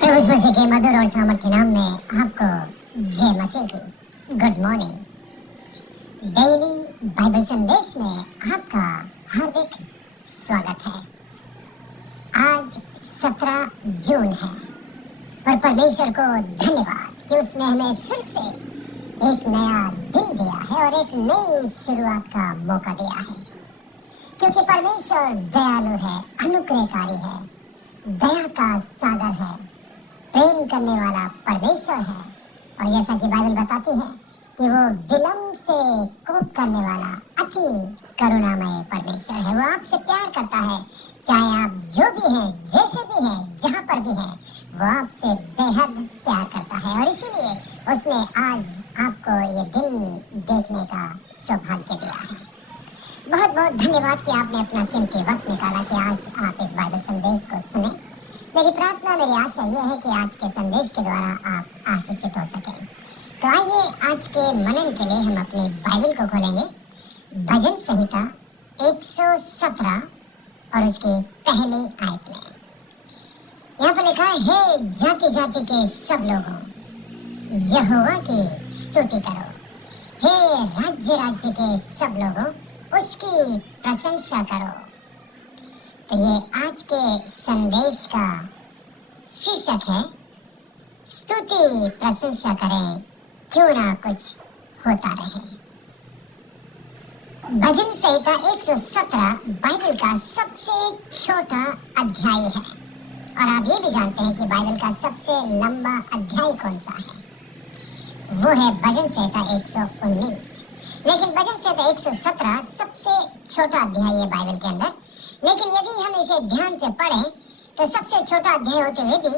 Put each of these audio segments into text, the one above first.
प्रभु मसीह के मधुर और सामर्थ्य नाम में आपको जय मसीह की गुड मॉर्निंग। डेली बाइबल संदेश में आपका हार्दिक स्वागत है। आज 17 जून है और परमेश्वर को धन्यवाद कि उसने हमें फिर से एक नया दिन दिया है और एक नई शुरुआत का मौका दिया है, क्योंकि परमेश्वर दयालु है, अनुग्रहकारी है, दया का सागर है, प्रेम करने वाला परमेश्वर है। और जैसा कि बाइबल बताती है कि वो विलंब से कोप करने वाला अति करुणामय परमेश्वर है। वो आपसे प्यार करता है, चाहे आप जो भी हैं, जैसे भी हैं, जहाँ पर भी हैं, वो आपसे बेहद प्यार करता है। और इसीलिए उसने आज आपको ये दिन देखने का सौभाग्य दिया है। बहुत बहुत धन्यवाद कि आपने अपना कीमती वक्त निकाला कि आज आप इस बाइबल संदेश को सुने। मेरी प्रार्थना, मेरी आशा ये है कि आज के संदेश के द्वारा आप आशीषित हो सकें। तो आइए आज के मनन के लिए हम अपनी बाइबल को खोलेंगे भजन संहिता 117 और उसकी पहली आयत में। यहाँ पर लिखा है, हे जाति जाति के सब लोगों, यहोवा की स्तुति करो। हे राज्य राज्य के सब लोगों, उसकी प्रशंसा करो। तो ये आज के संदेश का शीर्षक है, स्तुति प्रशंसा करें, क्यों ना कुछ होता रहे। भजन संहिता 117 बाइबल का सबसे छोटा अध्याय है और आप ये भी जानते हैं कि बाइबल का सबसे लंबा अध्याय कौन सा है। वो है भजन संहिता 119। लेकिन भजन संहिता 117 सबसे छोटा अध्याय है बाइबल के अंदर। लेकिन यदि हम इसे ध्यान से पढ़ें तो सबसे छोटा अध्याय होते हुए भी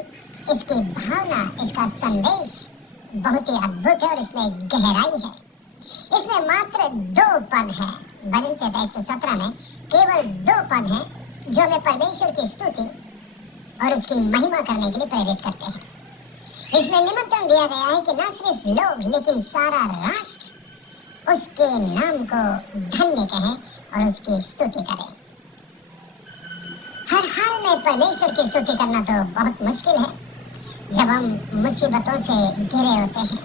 इसकी भावना, इसका संदेश बहुत ही अद्भुत है और इसमें गहराई है। इसमें मात्र 2 पद हैं। भजन संहिता 117 में केवल 2 पद हैं जो हमें परमेश्वर की स्तुति और उसकी महिमा करने के लिए प्रेरित करते हैं। इसमें निमंत्रण दिया गया है कि न सिर्फ लोग लेकिन सारा राष्ट्र उसके नाम को धन्य कहें और उसकी स्तुति करें। हर हाल में परमेश्वर की स्तुति करना तो बहुत मुश्किल है। जब हम मुसीबतों से घिरे होते हैं,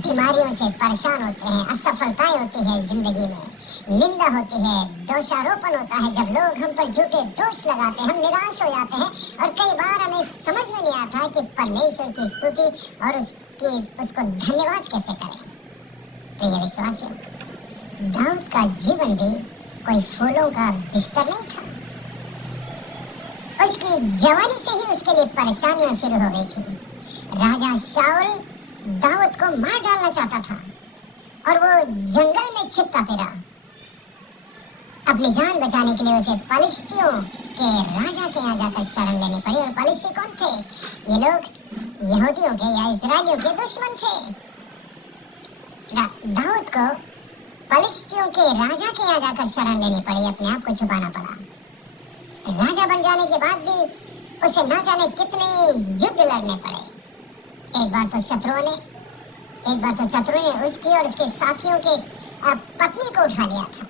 बीमारियों से परेशान होते हैं, असफलताएं होती है जिंदगी में, निंदा होती है, दोषारोपण होता है, जब लोग हम पर झूठे दोष लगाते हैं, हम निराश हो जाते हैं और कई बार हमें समझ में नहीं आता कि परमेश्वर की स्तुति और उसको धन्यवाद कैसे करें। प्रिय विश्वासियों, दाऊद का जीवन भी कोई फूलों का बिस्तर नहीं था। उसकी जवानी से ही उसके लिए परेशानियां शुरू हो गई थी। राजा शाऊल दाऊद को मार डालना चाहता था और वो जंगल में छिपता फिरा। अपनी जान बचाने के लिए उसे पलिश्तियों के राजा के यहाँ जाकर शरण लेनी पड़ी। और पलिश्ती कौन थे? ये लोग यहूदियों के या इजरायलियों के दुश्मन थे। दाऊद को पलिश्तियों के राजा के यहाँ जाकर शरण लेनी पड़ी, अपने आप को छुपाना पड़ा। राजा बन जाने के बाद भी उसे ना जाने कितने युद्ध लड़ने पड़े। एक बार तो शत्रुओं ने उसकी और उसके साथियों के पत्नी को उठा लिया था।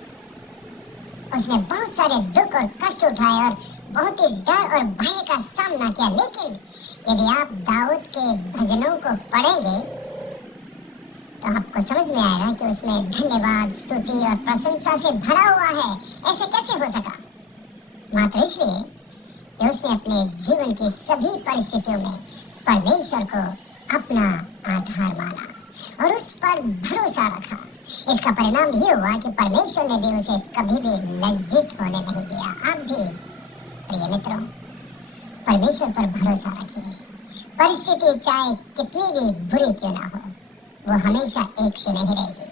उसने बहुत सारे दुख और कष्ट उठाए और बहुत ही डर और भय का सामना किया। लेकिन यदि आप दाऊद के भजनों को पढ़ेंगे तो आपको समझ में आएगा कि उसमें धन्यवाद, स्तुति और प्रशंसा से भरा हुआ है। ऐसे कैसे हो सका? मात्र इसलिए कि उसने अपने जीवन की सभी परिस्थितियों में परमेश्वर को अपना आधार माना और उस पर भरोसा रखा। इसका परिणाम ये हुआ कि परमेश्वर ने भी उसे कभी भी लज्जित होने नहीं दिया। आप भी प्रिय मित्रों, परमेश्वर पर भरोसा रखिए। परिस्थिति चाहे कितनी भी बुरी क्यों ना हो, वो हमेशा एक से नहीं रहेगी।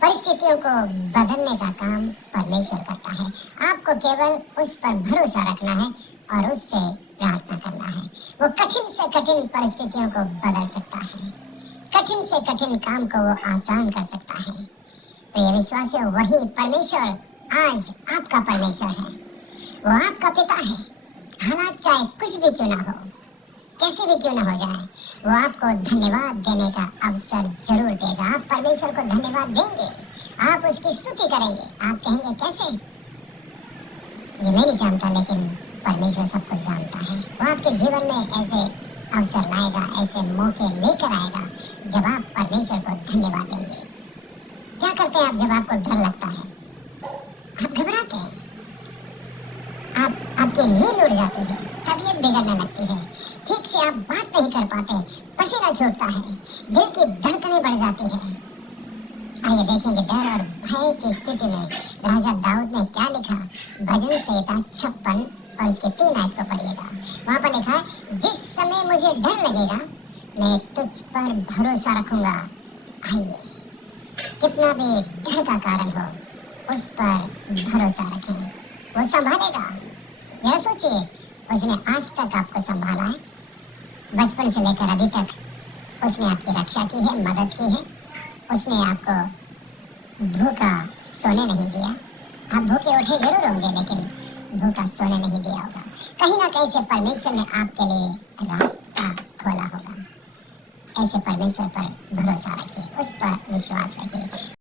परिस्थितियों को बदलने का काम परमेश्वर करता है। आपको केवल उस पर भरोसा रखना है और उससे प्रार्थना करना है। वो कठिन से कठिन परिस्थितियों को बदल सकता है, कठिन से कठिन काम को वो आसान कर सकता है। प्रिय विश्वासियों, वही परमेश्वर आज आपका परमेश्वर है। वो आपका पिता है। हालात चाहे कुछ भी क्यों ना हो, कैसे भी क्यों ना हो जाए, वो आपको धन्यवाद देने का अवसर जरूर देगा। आप परमेश्वर को धन्यवाद देंगे, आप उसकी स्तुति करेंगे। आप कहेंगे कैसे? ये मैं नहीं जानता, लेकिन परमेश्वर सब कुछ जानता है। वो आपके जीवन में ऐसे अवसर लाएगा, ऐसे मौके लेकर आएगा जब आप परमेश्वर को धन्यवाद देंगे। क्या करते हैं आप जब आपको डर लगता है? आप घबराते हैं, आपकी नींद उड़ जाती है, तबीयत बिगड़ने लगती है, ठीक से आप बात नहीं कर पाते, पसीना छूटता है, दिल की धड़कनें बढ़ जाती है। आइए देखेंगे डर और भय की स्थिति में राजा दाऊद ने क्या लिखा। भजन संहिता 56 और इसके 3 आयत को पढ़िएगा। वहां पर लिखा है, जिस समय मुझे डर लगेगा मैं तुझ पर भरोसा रखूंगा। आइए, कितना भी डर का कारण हो उस पर भरोसा रखें, वो संभालेगा। जरा सोचिए, उसने आज तक आपको संभाला है, बचपन से लेकर अभी तक उसने आपकी रक्षा की है, मदद की है। उसने आपको भूखा सोने नहीं दिया। आप भूखे उठे जरूर होंगे लेकिन भूखा सोने नहीं दिया होगा। कहीं ना कहीं से परमेश्वर ने आपके लिए रास्ता खोला होगा। ऐसे परमेश्वर पर भरोसा रखिए, उस पर विश्वास रखिए।